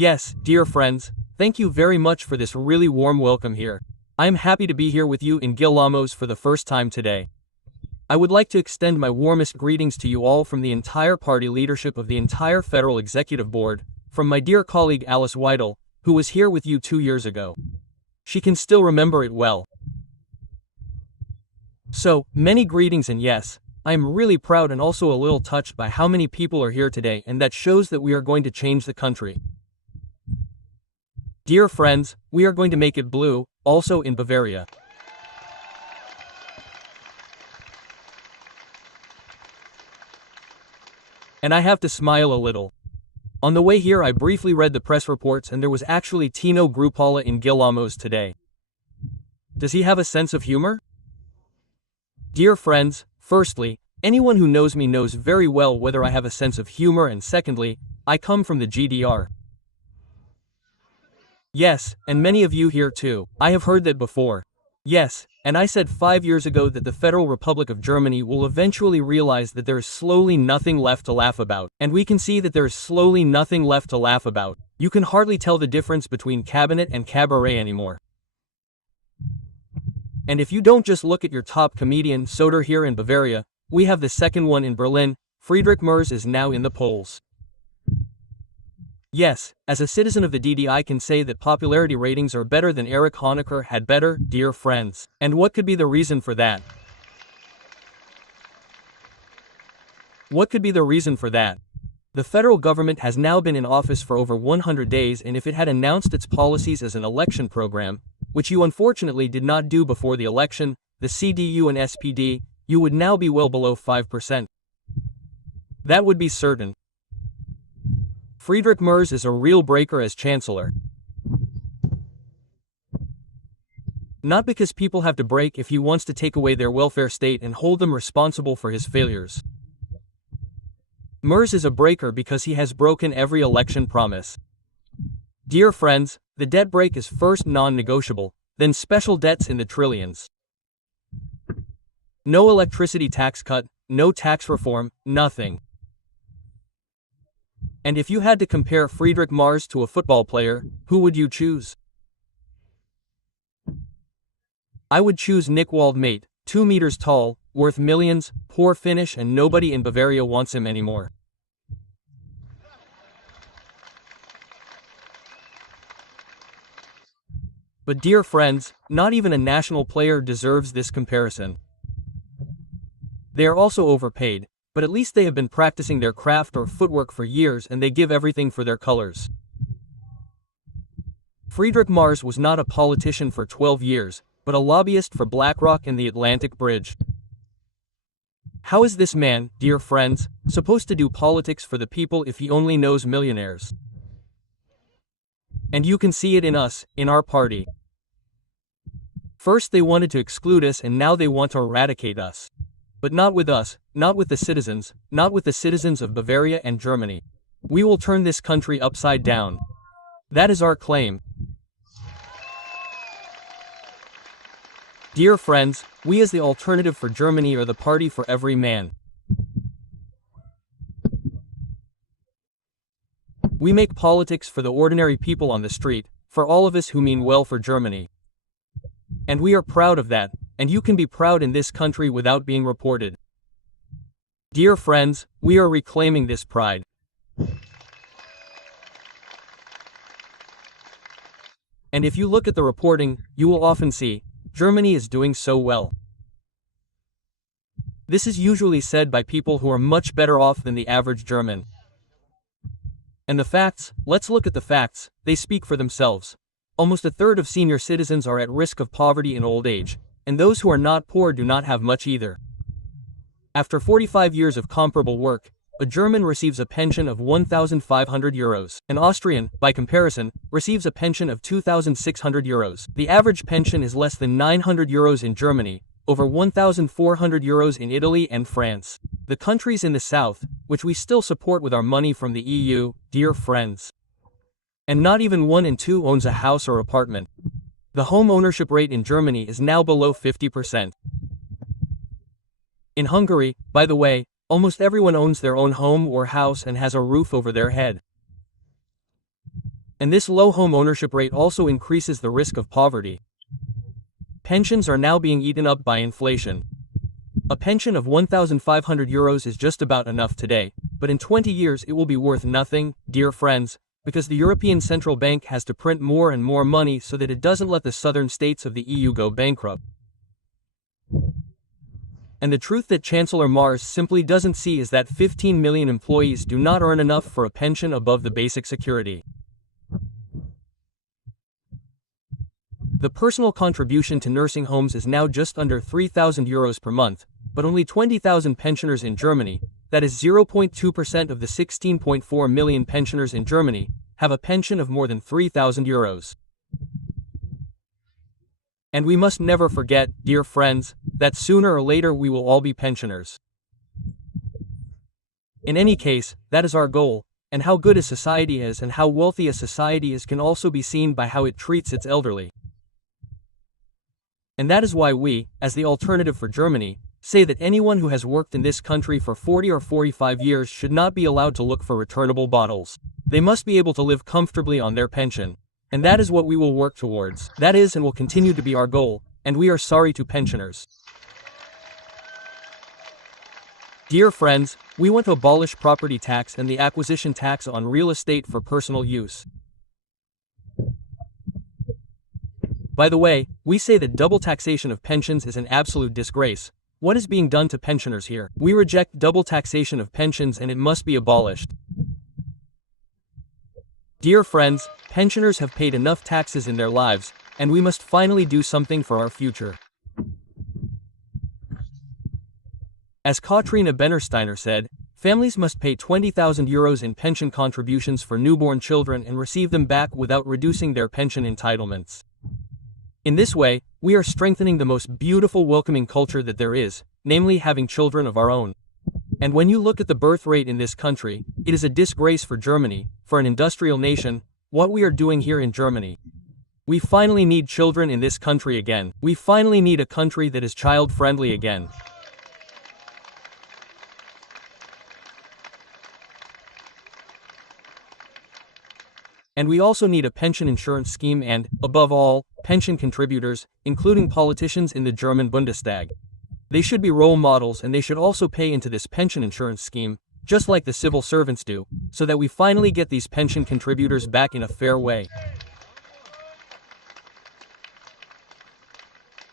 Yes, dear friends, thank you very much for this really warm welcome here. I am happy to be here with you in Gillamoos for the first time today. I would like to extend my warmest greetings to you all from the entire party leadership of the entire Federal Executive Board, from my dear colleague Alice Weidel, who was here with you 2 years ago. She can still remember it well. So, many greetings, and yes, I am really proud and also a little touched by how many people are here today, and that shows that we are going to change the country. Dear friends, we are going to make it blue, also in Bavaria. And I have to smile a little. On the way here I briefly read the press reports and there was actually Tino Chrupalla in Gillamoos today. Does he have a sense of humor? Dear friends, firstly, anyone who knows me knows very well whether I have a sense of humor, and secondly, I come from the GDR. Yes, and many of you here too. I have heard that before. Yes, and I said 5 years ago that the Federal Republic of Germany will eventually realize that there is slowly nothing left to laugh about. And we can see that there is slowly nothing left to laugh about. You can hardly tell the difference between cabinet and cabaret anymore. And if you don't just look at your top comedian Soder here in Bavaria, we have the second one in Berlin. Friedrich Merz is now in the polls. Yes, as a citizen of the DD I can say that popularity ratings are better than Erich Honecker had better, dear friends. And what could be the reason for that? What could be the reason for that? The federal government has now been in office for over 100 days, and if it had announced its policies as an election program, which you unfortunately did not do before the election, the CDU and SPD, you would now be well below 5%. That would be certain. Friedrich Merz is a real breaker as chancellor. Not because people have to break if he wants to take away their welfare state and hold them responsible for his failures. Merz is a breaker because he has broken every election promise. Dear friends, the debt break is first non-negotiable, then special debts in the trillions. No electricity tax cut, no tax reform, nothing. And if you had to compare Friedrich Merz to a football player, who would you choose? I would choose Nick Waldmate, 2 meters tall, worth millions, poor finish, and nobody in Bavaria wants him anymore. But dear friends, not even a national player deserves this comparison. They are also overpaid, but at least they have been practicing their craft or footwork for years and they give everything for their colors. Friedrich Merz was not a politician for 12 years, but a lobbyist for BlackRock and the Atlantic Bridge. How is this man, dear friends, supposed to do politics for the people if he only knows millionaires? And you can see it in us, in our party. First they wanted to exclude us and now they want to eradicate us. But not with us, not with the citizens, not with the citizens of Bavaria and Germany. We will turn this country upside down. That is our claim. Dear friends, we as the Alternative for Germany are the party for every man. We make politics for the ordinary people on the street, for all of us who mean well for Germany. And we are proud of that, and you can be proud in this country without being reported. Dear friends, we are reclaiming this pride. And if you look at the reporting, you will often see, Germany is doing so well. This is usually said by people who are much better off than the average German. And the facts, let's look at the facts, they speak for themselves. Almost a third of senior citizens are at risk of poverty in old age, and those who are not poor do not have much either. After 45 years of comparable work, a German receives a pension of 1,500 euros. An Austrian, by comparison, receives a pension of 2,600 euros. The average pension is less than 900 euros in Germany, over 1,400 euros in Italy and France. The countries in the south, which we still support with our money from the EU, dear friends. And not even 1 in 2 owns a house or apartment. The home ownership rate in Germany is now below 50%. In Hungary, by the way, almost everyone owns their own home or house and has a roof over their head. And this low home ownership rate also increases the risk of poverty. Pensions are now being eaten up by inflation. A pension of €1,500 is just about enough today, but in 20 years it will be worth nothing, dear friends, because the European Central Bank has to print more and more money so that it doesn't let the southern states of the EU go bankrupt. And the truth that Chancellor Mars simply doesn't see is that 15 million employees do not earn enough for a pension above the basic security. The personal contribution to nursing homes is now just under €3,000 per month, but only 20,000 pensioners in Germany, that is 0.2% of the 16.4 million pensioners in Germany, have a pension of more than €3,000. And we must never forget, dear friends, that sooner or later we will all be pensioners. In any case, that is our goal, and how good a society is and how wealthy a society is can also be seen by how it treats its elderly. And that is why we, as the Alternative for Germany, say that anyone who has worked in this country for 40 or 45 years should not be allowed to look for returnable bottles. They must be able to live comfortably on their pension. And that is what we will work towards. That is and will continue to be our goal, and we are sorry to pensioners. Dear friends, we want to abolish property tax and the acquisition tax on real estate for personal use. By the way, we say that double taxation of pensions is an absolute disgrace. What is being done to pensioners here? We reject double taxation of pensions and it must be abolished. Dear friends, pensioners have paid enough taxes in their lives, and we must finally do something for our future. As Katrina Bennersteiner said, families must pay €20,000 in pension contributions for newborn children and receive them back without reducing their pension entitlements. In this way, we are strengthening the most beautiful welcoming culture that there is, namely having children of our own. And when you look at the birth rate in this country, it is a disgrace for Germany, for an industrial nation, what we are doing here in Germany. We finally need children in this country again. We finally need a country that is child-friendly again. And we also need a pension insurance scheme and, above all, pension contributors, including politicians in the German Bundestag. They should be role models and they should also pay into this pension insurance scheme, just like the civil servants do, so that we finally get these pension contributors back in a fair way.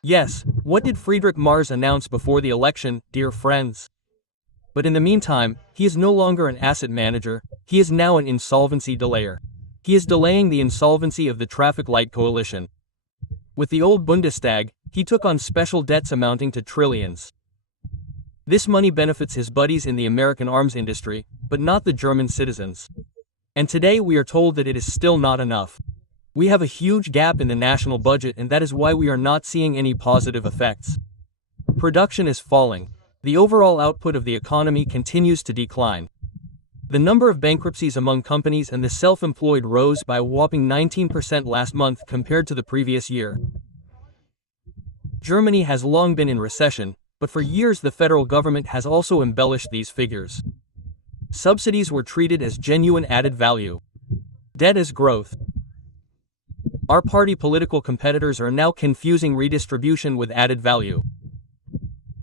Yes, what did Friedrich Mars announce before the election, dear friends? But in the meantime, he is no longer an asset manager, he is now an insolvency delayer. He is delaying the insolvency of the traffic light coalition. With the old Bundestag, he took on special debts amounting to trillions. This money benefits his buddies in the American arms industry, but not the German citizens. And today we are told that it is still not enough. We have a huge gap in the national budget and that is why we are not seeing any positive effects. Production is falling. The overall output of the economy continues to decline. The number of bankruptcies among companies and the self-employed rose by a whopping 19% last month compared to the previous year. Germany has long been in recession, but for years the federal government has also embellished these figures. Subsidies were treated as genuine added value. Debt as growth. Our party political competitors are now confusing redistribution with added value.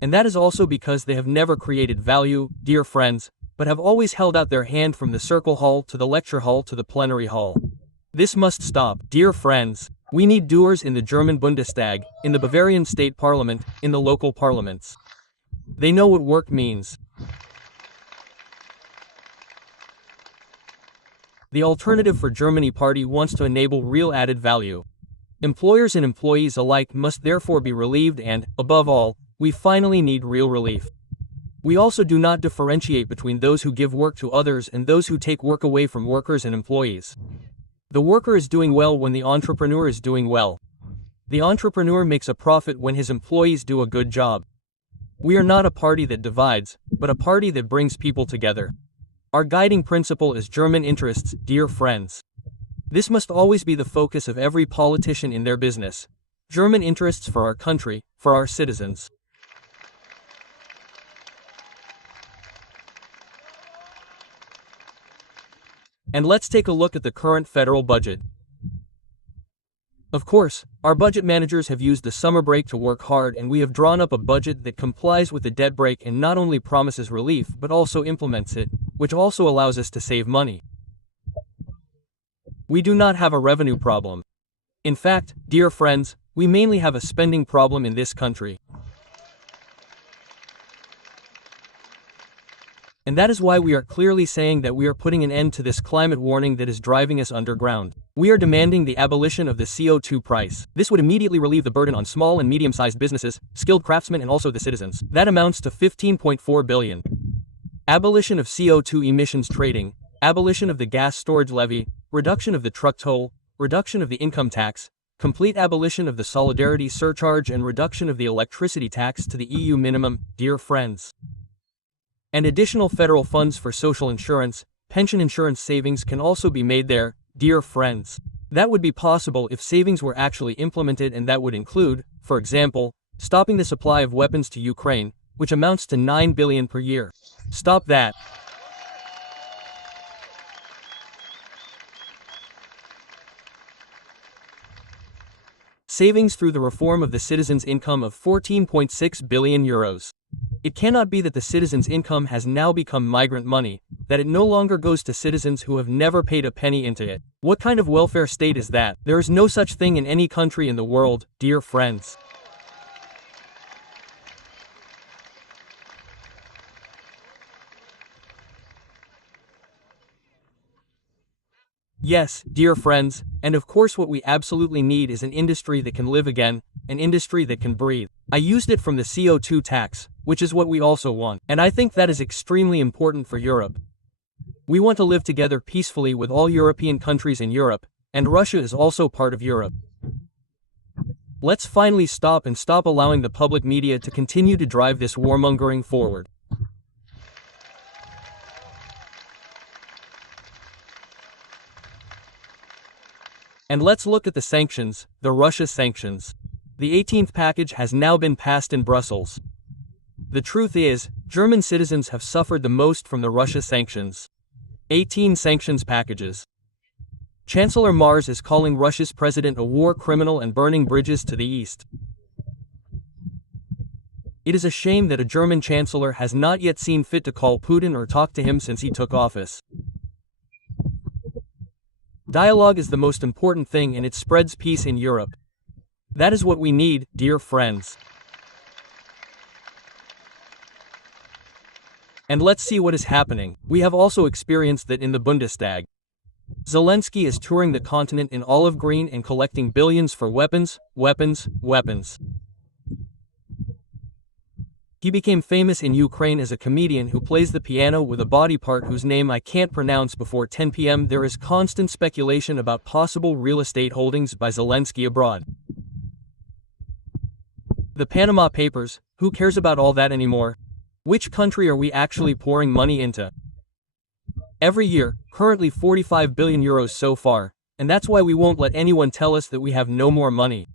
And that is also because they have never created value, dear friends, but have always held out their hand from the circle hall to the lecture hall to the plenary hall. This must stop, dear friends. We need doers in the German Bundestag, in the Bavarian state parliament, in the local parliaments. They know what work means. The Alternative for Germany party wants to enable real added value. Employers and employees alike must therefore be relieved and, above all, we finally need real relief. We also do not differentiate between those who give work to others and those who take work away from workers and employees. The worker is doing well when the entrepreneur is doing well. The entrepreneur makes a profit when his employees do a good job. We are not a party that divides, but a party that brings people together. Our guiding principle is German interests, dear friends. This must always be the focus of every politician in their business. German interests for our country, for our citizens. And let's take a look at the current federal budget. Of course, our budget managers have used the summer break to work hard, and we have drawn up a budget that complies with the debt break and not only promises relief but also implements it, which also allows us to save money. We do not have a revenue problem. In fact, dear friends, we mainly have a spending problem in this country. And that is why we are clearly saying that we are putting an end to this climate warning that is driving us underground. We are demanding the abolition of the CO2 price. This would immediately relieve the burden on small and medium-sized businesses, skilled craftsmen, and also the citizens. That amounts to 15.4 billion. Abolition of CO2 emissions trading, abolition of the gas storage levy, reduction of the truck toll, reduction of the income tax, complete abolition of the solidarity surcharge, and reduction of the electricity tax to the EU minimum, dear friends. And additional federal funds for social insurance, pension insurance savings can also be made there, dear friends. That would be possible if savings were actually implemented, and that would include, for example, stopping the supply of weapons to Ukraine, which amounts to 9 billion per year. Stop that. Savings through the reform of the citizens' income of 14.6 billion euros. It cannot be that the citizens' income has now become migrant money, that it no longer goes to citizens who have never paid a penny into it. What kind of welfare state is that? There is no such thing in any country in the world, dear friends. Yes, dear friends, and of course what we absolutely need is an industry that can live again, an industry that can breathe. I used it from the CO2 tax, which is what we also want, and I think that is extremely important for Europe. We want to live together peacefully with all European countries in Europe, and Russia is also part of Europe. Let's finally stop allowing the public media to continue to drive this warmongering forward. And let's look at the sanctions, the Russia sanctions. The 18th package has now been passed in Brussels. The truth is, German citizens have suffered the most from the Russia sanctions. 18 sanctions packages. Chancellor Mars is calling Russia's president a war criminal and burning bridges to the east. It is a shame that a German chancellor has not yet seen fit to call Putin or talk to him since he took office. Dialogue is the most important thing, and it spreads peace in Europe. That is what we need, dear friends. And let's see what is happening. We have also experienced that in the Bundestag. Zelensky is touring the continent in olive green and collecting billions for weapons, weapons, weapons. He became famous in Ukraine as a comedian who plays the piano with a body part whose name I can't pronounce. Before 10 p.m. there is constant speculation about possible real estate holdings by Zelensky abroad. The Panama Papers, who cares about all that anymore? Which country are we actually pouring money into? Every year, currently 45 billion euros so far, and that's why we won't let anyone tell us that we have no more money.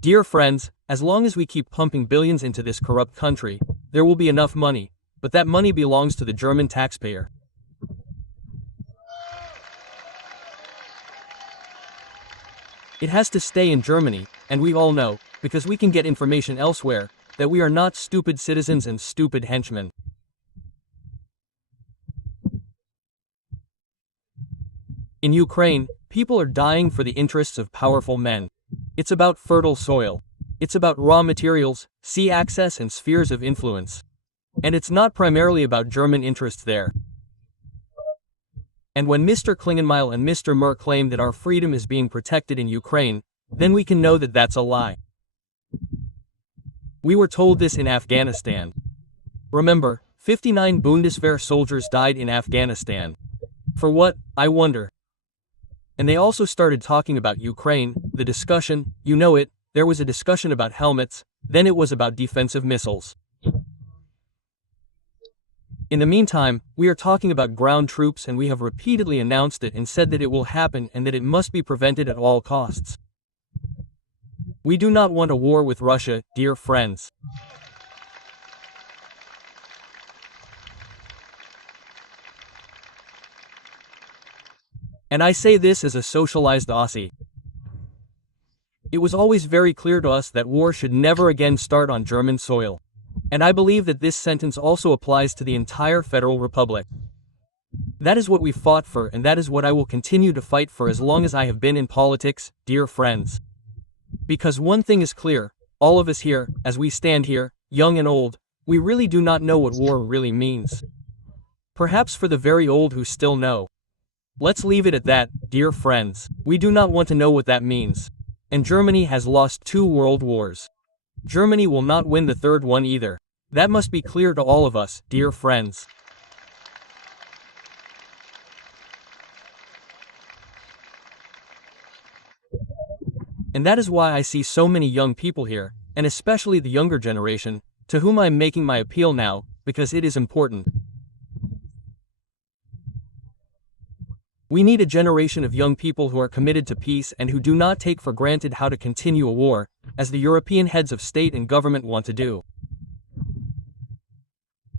Dear friends, as long as we keep pumping billions into this corrupt country, there will be enough money, but that money belongs to the German taxpayer. It has to stay in Germany, and we all know, because we can get information elsewhere, that we are not stupid citizens and stupid henchmen. In Ukraine, people are dying for the interests of powerful men. It's about fertile soil. It's about raw materials, sea access, and spheres of influence. And it's not primarily about German interests there. And when Mr. Klingenmeil and Mr. Merr claim that our freedom is being protected in Ukraine, then we can know that that's a lie. We were told this in Afghanistan. Remember, 59 Bundeswehr soldiers died in Afghanistan. For what, I wonder? And they also started talking about Ukraine, the discussion, you know it, there was a discussion about helmets, then it was about defensive missiles. In the meantime, we are talking about ground troops, and we have repeatedly announced it and said that it will happen and that it must be prevented at all costs. We do not want a war with Russia, dear friends. And I say this as a socialized Aussie. It was always very clear to us that war should never again start on German soil. And I believe that this sentence also applies to the entire Federal Republic. That is what we fought for, and that is what I will continue to fight for as long as I have been in politics, dear friends. Because one thing is clear, all of us here, as we stand here, young and old, we really do not know what war really means. Perhaps for the very old who still know. Let's leave it at that, dear friends. We do not want to know what that means. And Germany has lost 2 world wars. Germany will not win the 3rd one either. That must be clear to all of us, dear friends. And that is why I see so many young people here, and especially the younger generation, to whom I am making my appeal now, because it is important. We need a generation of young people who are committed to peace and who do not take for granted how to continue a war, as the European heads of state and government want to do.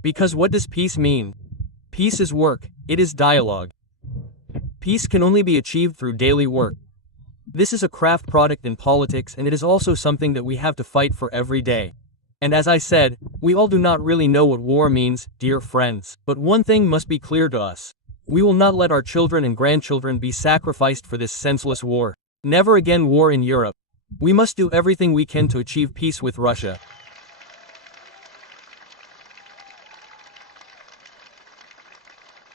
Because what does peace mean? Peace is work, it is dialogue. Peace can only be achieved through daily work. This is a craft product in politics, and it is also something that we have to fight for every day. And as I said, we all do not really know what war means, dear friends. But one thing must be clear to us. We will not let our children and grandchildren be sacrificed for this senseless war. Never again war in Europe. We must do everything we can to achieve peace with Russia.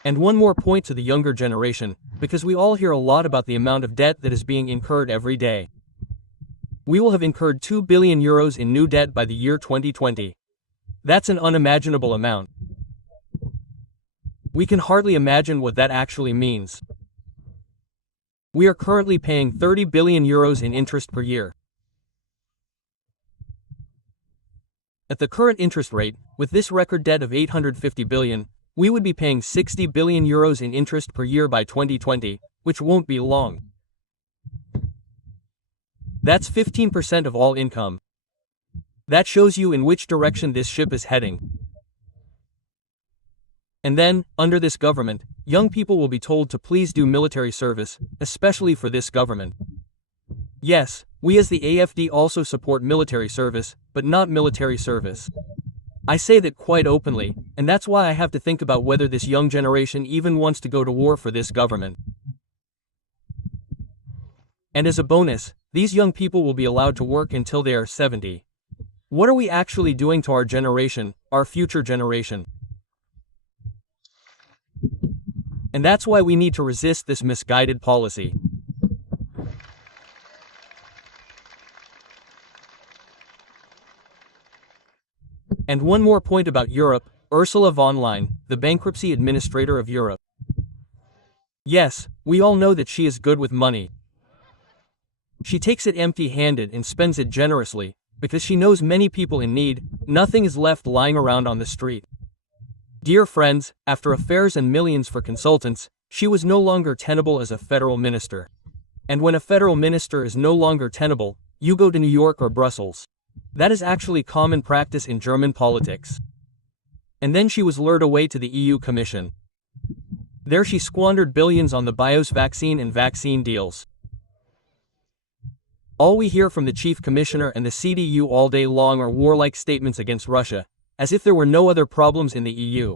And one more point to the younger generation, because we all hear a lot about the amount of debt that is being incurred every day. We will have incurred 2 billion euros in new debt by the year 2020. That's an unimaginable amount. We can hardly imagine what that actually means. We are currently paying 30 billion euros in interest per year. At the current interest rate, with this record debt of 850 billion, we would be paying 60 billion euros in interest per year by 2020, which won't be long. That's 15% of all income. That shows you in which direction this ship is heading. And then, under this government, young people will be told to please do military service, especially for this government. Yes, we as the AFD also support military service, but not military service. I say that quite openly, and that's why I have to think about whether this young generation even wants to go to war for this government. And as a bonus, these young people will be allowed to work until they are 70. What are we actually doing to our generation, our future generation? And that's why we need to resist this misguided policy. And one more point about Europe, Ursula von der Leyen, the bankruptcy administrator of Europe. Yes, we all know that she is good with money. She takes it empty-handed and spends it generously, because she knows many people in need. Nothing is left lying around on the street. Dear friends, after affairs and millions for consultants, she was no longer tenable as a federal minister. And when a federal minister is no longer tenable, you go to New York or Brussels. That is actually common practice in German politics. And then she was lured away to the EU Commission. There she squandered billions on the BIOS vaccine and vaccine deals. All we hear from the Chief Commissioner and the CDU all day long are warlike statements against Russia, as if there were no other problems in the EU.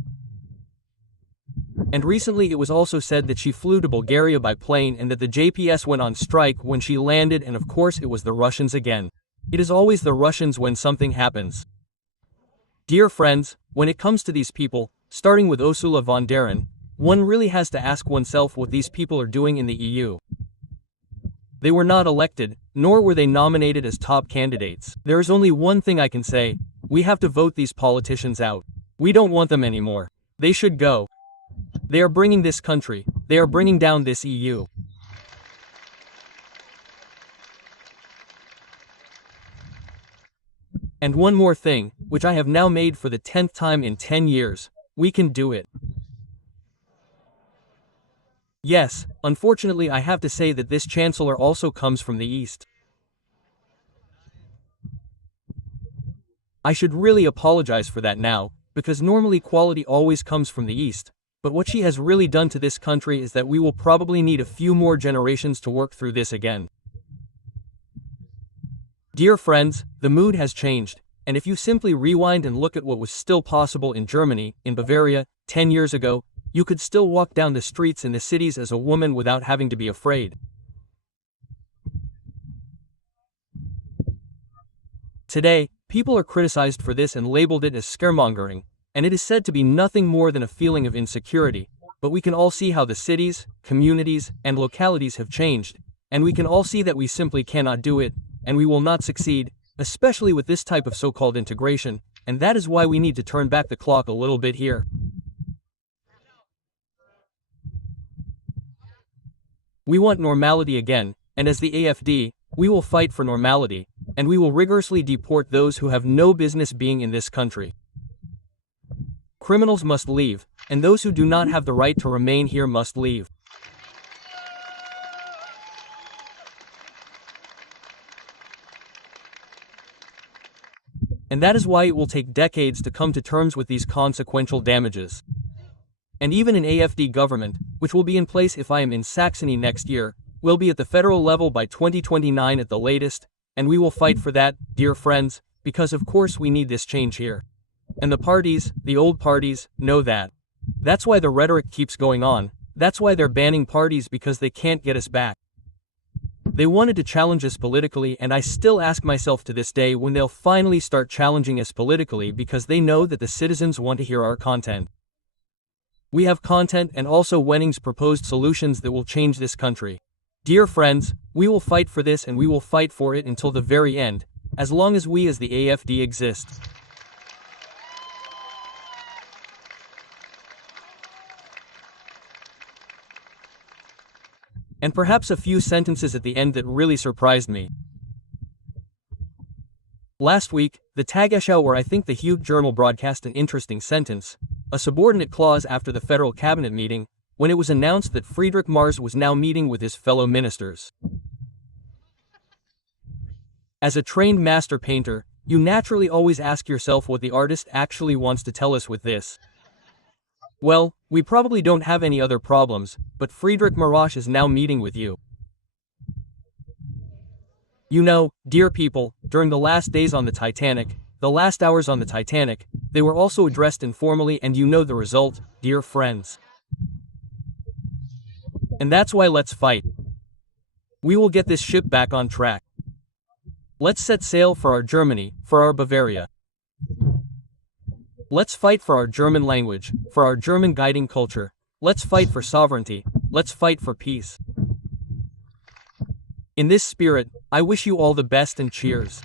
And recently it was also said that she flew to Bulgaria by plane and that the JPS went on strike when she landed, and of course it was the Russians again. It is always the Russians when something happens. Dear friends, when it comes to these people, starting with Ursula von der Leyen, one really has to ask oneself what these people are doing in the EU. They were not elected, nor were they nominated as top candidates. There is only one thing I can say: we have to vote these politicians out. We don't want them anymore. They should go. They are bringing this country, they are bringing down this EU. And one more thing, which I have now made for the 10th time in 10 years, we can do it. Yes, unfortunately I have to say that this chancellor also comes from the East. I should really apologize for that now, because normally quality always comes from the East, But what she has really done to this country is that we will probably need a few more generations to work through this again. Dear friends, the mood has changed, and if you simply rewind and look at what was still possible in Germany, in Bavaria, 10 years ago, you could still walk down the streets in the cities as a woman without having to be afraid. Today, people are criticized for this and labeled it as scaremongering, and it is said to be nothing more than a feeling of insecurity, but we can all see how the cities, communities, and localities have changed, and we can all see that we simply cannot do it, and we will not succeed, especially with this type of so-called integration, and that is why we need to turn back the clock a little bit here. We want normality again, and as the AfD, we will fight for normality, and we will rigorously deport those who have no business being in this country. Criminals must leave, and those who do not have the right to remain here must leave. And that is why it will take decades to come to terms with these consequential damages. And even an AfD government, which will be in place if I am in Saxony next year, will be at the federal level by 2029 at the latest, and we will fight for that, dear friends, because of course we need this change here. And the parties, the old parties, know that. That's why the rhetoric keeps going on, that's why they're banning parties because they can't get us back. They wanted to challenge us politically, and I still ask myself to this day when they'll finally start challenging us politically, because they know that the citizens want to hear our content. We have content and also Wenning's proposed solutions that will change this country. Dear friends, we will fight for this, and we will fight for it until the very end, as long as we as the AfD exist. And perhaps a few sentences at the end that really surprised me. Last week, the Tagesschau, or I think the Hugh Journal, broadcast an interesting sentence, a subordinate clause after the federal cabinet meeting, when it was announced that Friedrich Merz was now meeting with his fellow ministers. As a trained master painter, you naturally always ask yourself what the artist actually wants to tell us with this. Well, we probably don't have any other problems, but Friedrich Merz is now meeting with you. You know, dear people, during the last days on the Titanic, the last hours on the Titanic, they were also addressed informally, and you know the result, dear friends. And that's why let's fight. We will get this ship back on track. Let's set sail for our Germany, for our Bavaria. Let's fight for our German language, for our German guiding culture. Let's fight for sovereignty. Let's fight for peace. In this spirit, I wish you all the best and cheers.